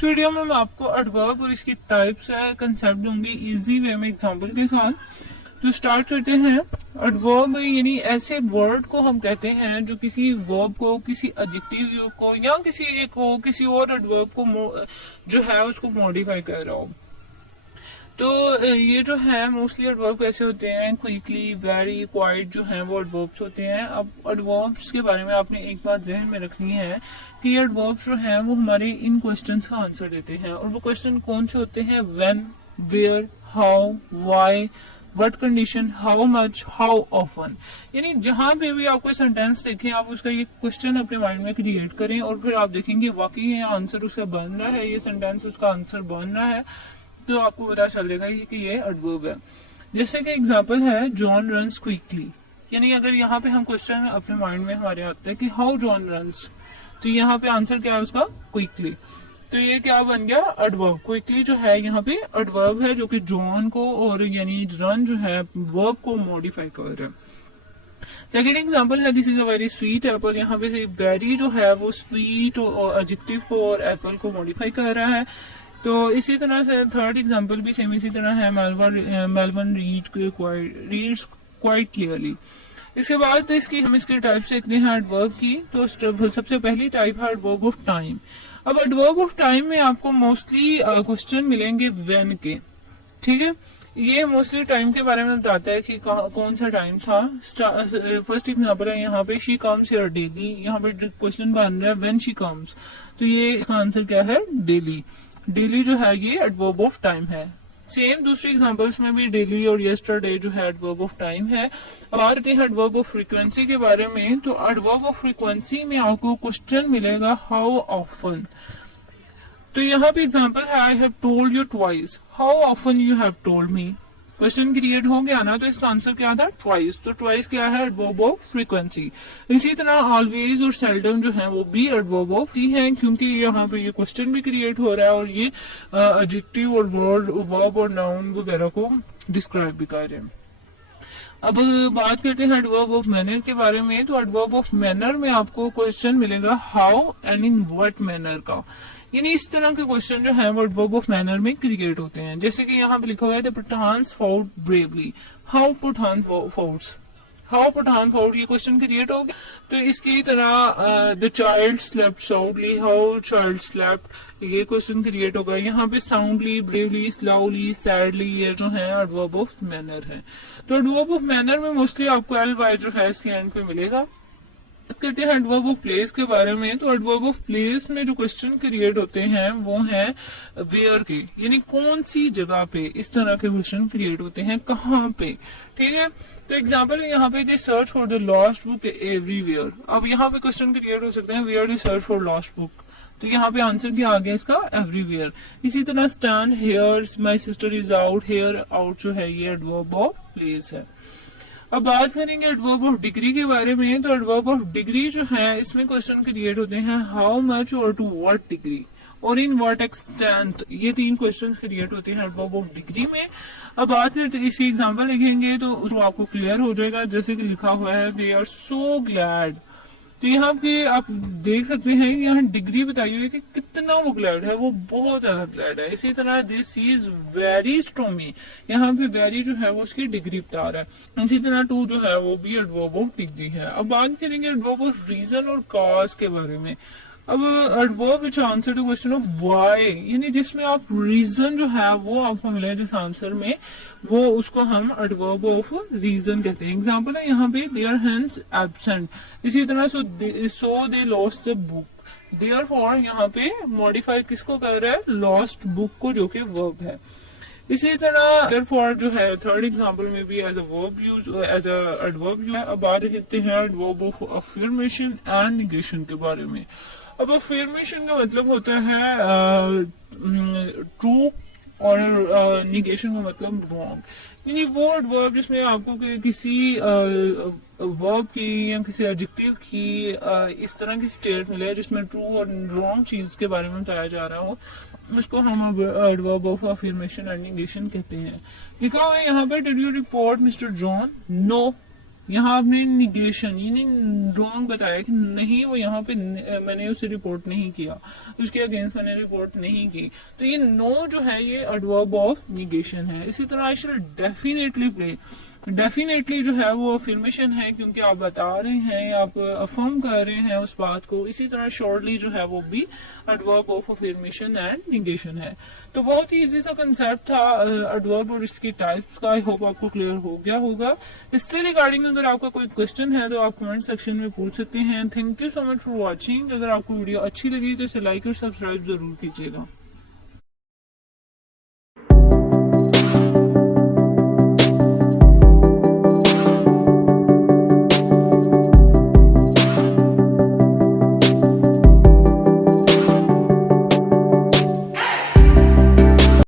इस वीडियो में मैं आपको एडवर्ब और इसकी टाइप्स है कंसेप्ट दूंगी इजी वे में एग्जांपल के साथ। तो स्टार्ट करते हैं। एडवर्ब यानी ऐसे वर्ड को हम कहते हैं जो किसी वर्ब को, किसी एडजेक्टिव को या किसी और एडवर्ब को जो है उसको मॉडिफाई कर रहा हो। तो ये जो है मोस्टली एडवर्ब कैसे होते हैं, क्विकली, वेरी, क्वाइट जो है वो एडवर्ब्स होते हैं। अब एडवर्ब्स के बारे में आपने एक बात जहन में रखनी है कि एडवर्ब्स जो है वो हमारे इन क्वेश्चंस का आंसर देते हैं। और वो क्वेश्चन कौन से होते हैं? When, where, how, why, what condition, how much, how often. यानी जहां पे भी आपको सेंटेंस देखें आप उसका ये क्वेश्चन अपने माइंड में क्रिएट करें और फिर आप देखेंगे वाकई ये आंसर उसका बन रहा है, ये सेंटेंस उसका आंसर बन रहा है, तो आपको पता चल जाएगा कि ये एडवर्ब है। जैसे कि एग्जांपल है जॉन रन्स क्विकली। यानी अगर यहाँ पे हम क्वेश्चन अपने माइंड में हमारे आते हैं कि हाउ जॉन रन्स, तो यहाँ पे आंसर क्या है उसका? क्विकली। तो ये क्या बन गया? एडवर्ब। क्विकली जो है यहाँ पे एडवर्ब है जो कि जॉन को और यानी रन जो है वर्ब को मॉडिफाई कर रहा है। सेकेंड एग्जाम्पल है this is a very sweet Apple. यहाँ पे वेरी जो है वो स्वीट और एडजेक्टिव को और एप्पल को मॉडिफाई कर रहा है। तो इसी तरह से थर्ड एग्जांपल भी सेम इसी तरह है, मेलबर्न रीड्स क्वाइट क्लियरली। इसके बाद हम इसके टाइप से देखते हैं एडवर्ब की। तो सबसे पहली टाइप है एडवर्ब ऑफ टाइम। अब एडवर्ब ऑफ टाइम में आपको मोस्टली क्वेश्चन मिलेंगे व्हेन के, ठीक है। ये मोस्टली टाइम के बारे में बताता है कि कौन सा टाइम था। फर्स्ट एग्जांपल है यहाँ पे शी कम्स हियर डेली। यहाँ पे क्वेश्चन बन रहा है व्हेन शी कम्स, तो ये इसका आंसर क्या है? डेली। डेली जो है ये एडवर्ब ऑफ टाइम है। सेम दूसरे एग्जांपल्स में भी डेली और यस्टरडे जो है एडवर्ब ऑफ टाइम है। अब आते हैं एडवर्ब ऑफ फ्रीक्वेंसी के बारे में। तो एडवर्ब ऑफ फ्रीक्वेंसी में आपको क्वेश्चन मिलेगा हाउ ऑफन। तो यहाँ पे एग्जांपल है I have told you twice, how often you have told me. Question create हो गया ना, तो इसका आंसर क्या था? ट्वाइस। तो ट्वाइस क्या है? Adverb of frequency. इसी तरह ऑलवेज और सेल्डम जो है वो भी एडवर्ब ऑफ है, क्योंकि यहाँ पे ये क्वेश्चन भी क्रिएट हो रहा है और ये एडजेक्टिव और वर्ब और नाउन वगैरह को डिस्क्राइब भी कर रहे हैं। अब बात करते हैं एडवर्ब ऑफ मैनर के बारे में। तो एडवर्ब ऑफ मैनर में आपको क्वेश्चन मिलेगा how and in what manner का। यानी इस तरह के क्वेश्चन जो है वो एडवर्ब ऑफ मैनर में क्रिएट होते हैं। जैसे कि यहाँ पे लिखा हुआ है the Pathans fought bravely, how Pathan fights, how Pathan fought, ये क्वेश्चन क्रिएट हो गया। तो इसकी तरह the child slept soundly, how child slept, ये क्वेश्चन क्रिएट होगा। यहाँ पे साउंडली, ब्रेवली, स्लाउली, सैडली, ये जो है एडवर्ब ऑफ मैनर है। तो एडवर्ब ऑफ मैनर में मोस्टली आपको एल वाई जो है इसके एंड पे मिलेगा। बात करते हैं एडवर्ब ऑफ प्लेस के बारे में। तो एडवर्ब ऑफ प्लेस में जो क्वेश्चन क्रिएट होते हैं वो है वेयर के, यानी कौन सी जगह पे इस तरह के क्वेश्चन क्रिएट होते हैं, कहाँ पे, ठीक है। तो एग्जांपल यहाँ पे they search for the lost book everywhere. अब यहाँ पे क्वेश्चन क्रिएट हो सकते हैं where do search for lost book, तो यहाँ पे आंसर क्या आ गया इसका? एवरीवेयर। इसी तरह stand here my sister is out, here out जो है ये एडवर्ब ऑफ प्लेस है। अब बात करेंगे एडवर्ब ऑफ डिग्री के बारे में। तो एडवर्ब ऑफ डिग्री जो है इसमें क्वेश्चन क्रिएट होते हैं हाउ मच और टू व्हाट डिग्री और इन व्हाट एक्सटेंट, ये तीन क्वेश्चन क्रिएट होते हैं एडवर्ब ऑफ डिग्री में। अब बात करते इसी एग्जांपल लिखेंगे तो उसको आपको क्लियर हो जाएगा। जैसे कि लिखा हुआ है दे आर सो ग्लैड, तो यहाँ पे आप देख सकते हैं यहाँ डिग्री बताई हुई है कि कितना वो ग्लैड है, वो बहुत ज्यादा ग्लैड है। इसी तरह दिस इज वेरी स्टॉर्मी, यहाँ पे वेरी जो है वो उसकी डिग्री बता रहा है। इसी तरह टू जो है वो भी एडवर्ब ऑफ डिग्री है। अब बात करेंगे एडवर्ब ऑफ रीजन और कॉज के बारे में। अब adverb which answer to question of why, यानी जिसमें आप रीजन जो है वो आपको मिले जिस आंसर में, वो उसको हम एडवर्ब ऑफ रीजन कहते हैं। एग्जांपल है यहाँ पे देयर हैंड्स एब्सेंट। इसी तरह so they lost the book, therefore यहाँ पे मॉडिफाई किसको कर रहा है? लॉस्ट बुक को, जो कि वर्ब है। इसी तरह देयरफॉर जो है थर्ड एग्जांपल में भी as a verb use, as a adverb जो है। अब बात करते हैं adverb of affirmation and negation के बारे में। अब अफर्मेशन का मतलब होता है ट्रू और निगेशन का मतलब रॉन्ग, यानी वो एडवर्ब जिसमें आपको किसी वर्ब की या किसी एडजेक्टिव की इस तरह की स्टेट मिले जिसमें ट्रू और रॉन्ग चीज के बारे में बताया जा रहा हो, उसको हम adverb of affirmation and negation कहते हैं। लिखा हुआ है यहाँ पे did you report mister John? No, यहाँ आपने निगेशन यानी रॉन्ग बताया कि नहीं वो यहाँ पे मैंने उसे रिपोर्ट नहीं किया, उसके अगेंस्ट मैंने रिपोर्ट नहीं की, तो ये नो जो है ये एडवर्ब ऑफ निगेशन है। इसी तरह आई शैल डेफिनेटली प्ले, डेफिनेटली जो है वो अफर्मेशन है क्योंकि आप बता रहे हैं, आप अफर्म कर रहे हैं उस बात को। इसी तरह शॉर्टली जो है वो भी adverb of affirmation and negation है। तो बहुत ही इजी सा कंसेप्ट था एडवर्ब और इसके टाइप्स का। आई होप आपको क्लियर हो गया होगा। इससे रिगार्डिंग अगर आपका कोई क्वेश्चन है तो आप कमेंट सेक्शन में पूछ सकते हैं। Thank you so much for watching. अगर आपको वीडियो अच्छी लगी तो इसे लाइक और सब्सक्राइब जरूर कीजिएगा।